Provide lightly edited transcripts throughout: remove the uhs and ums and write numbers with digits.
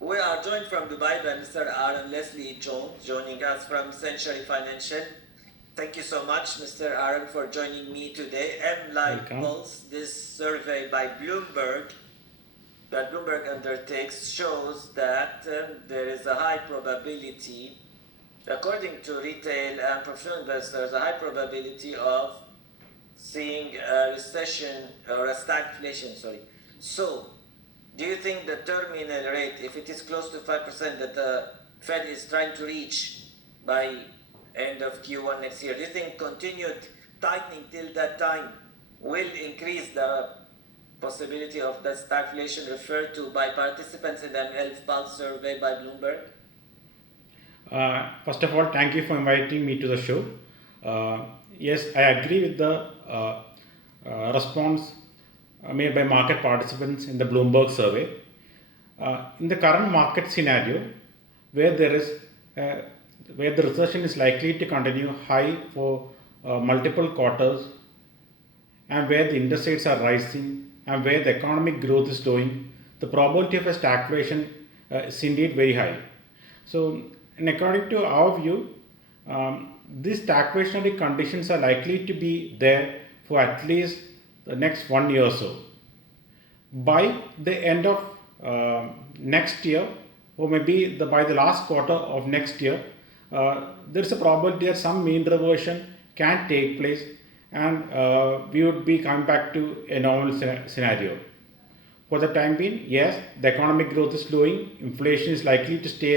We are joined from Dubai by Mr. Arun Leslie John, joining us from Century Financial. Thank you so much, Mr. Arun, for joining me today. M-Live Pulse, this survey by Bloomberg that Bloomberg undertakes shows that there is a high probability, according to retail and professional investors, a high probability of seeing a recession or a stagflation, So, do you think the terminal rate, if it is close to 5% that the Fed is trying to reach by end of Q1 next year, do you think continued tightening till that time will increase the possibility of the stagflation referred to by participants in the M-Health Pulse survey by Bloomberg? First of all, thank you for inviting me to the show. Yes, I agree with the response made by market participants in the Bloomberg survey. In the current market scenario, where where the recession is likely to continue high for multiple quarters, and where the interest rates are rising, and where the economic growth is slowing, the probability of a stagflation is indeed very high. So, and according to our view, these stagflationary conditions are likely to be there for at least the next 1 year or so. By the end of next year, or maybe by the last quarter of next year, there is a probability that some mean reversion can take place, and we would be coming back to a normal scenario. For the time being, yes, the economic growth is slowing, inflation is likely to stay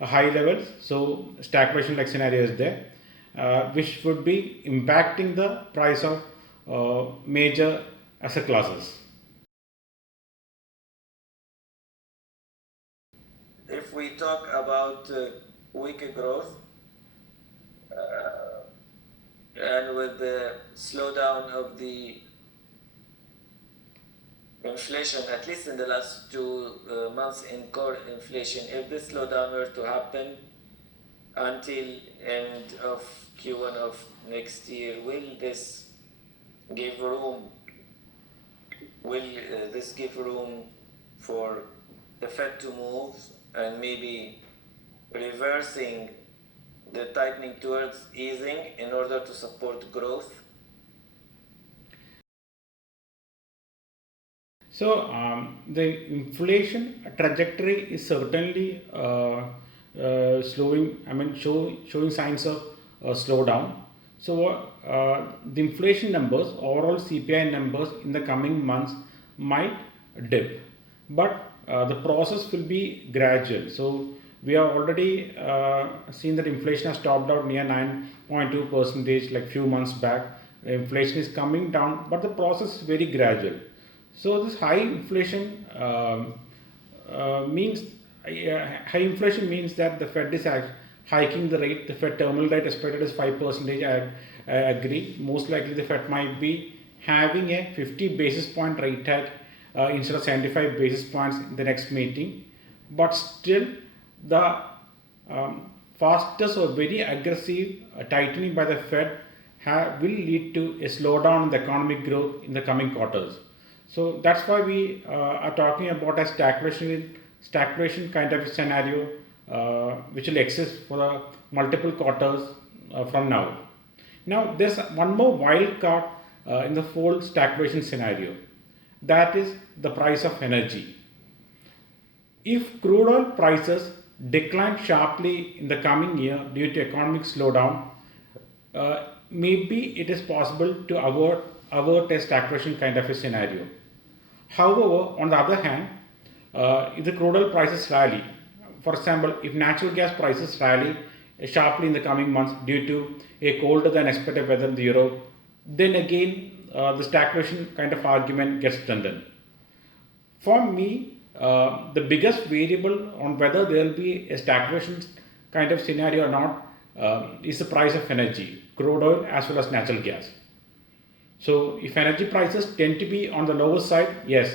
at high levels, so stagflation like scenario is there, which would be impacting the price of major asset classes. If we talk about weaker growth, and with the slowdown of the inflation, at least in the last 2 months in core inflation, if this slowdown were to happen until end of Q1 of next year, will this give room for the Fed to move and maybe reversing the tightening towards easing in order to support growth? So the inflation trajectory is certainly slowing. Showing signs of slowdown. So the inflation numbers, overall CPI numbers in the coming months might dip, but the process will be gradual. So we have already seen that inflation has topped out near 9.2% like few months back. The inflation is coming down, but the process is very gradual. So this high inflation means that the Fed is hiking the rate. The Fed terminal rate expected is 5%. I agree. Most likely the Fed might be having a 50 basis point rate hike instead of 75 basis points in the next meeting. But still, the fastest or very aggressive tightening by the Fed will lead to a slowdown in the economic growth in the coming quarters. So that's why we are talking about a stagflation kind of scenario which will exist for multiple quarters from now. Now there's one more wild card in the whole stagflation scenario. That is the price of energy. If crude oil prices decline sharply in the coming year due to economic slowdown, maybe it is possible to avert a stagflation kind of a scenario. However, on the other hand, if the crude oil prices rally, for example, if natural gas prices rally sharply in the coming months due to a colder than expected weather in Europe, then again the stagflation kind of argument gets strengthened. For me, the biggest variable on whether there will be a stagflation kind of scenario or not is the price of energy, crude oil as well as natural gas. So if energy prices tend to be on the lower side, yes,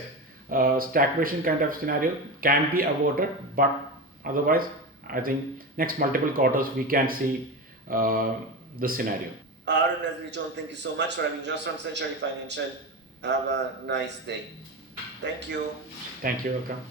stagflation kind of scenario can be avoided, but otherwise, I think next multiple quarters we can see this scenario. Arun Leslie John, thank you so much for having us from Century Financial. Have a nice day. Thank you. Thank you. Welcome.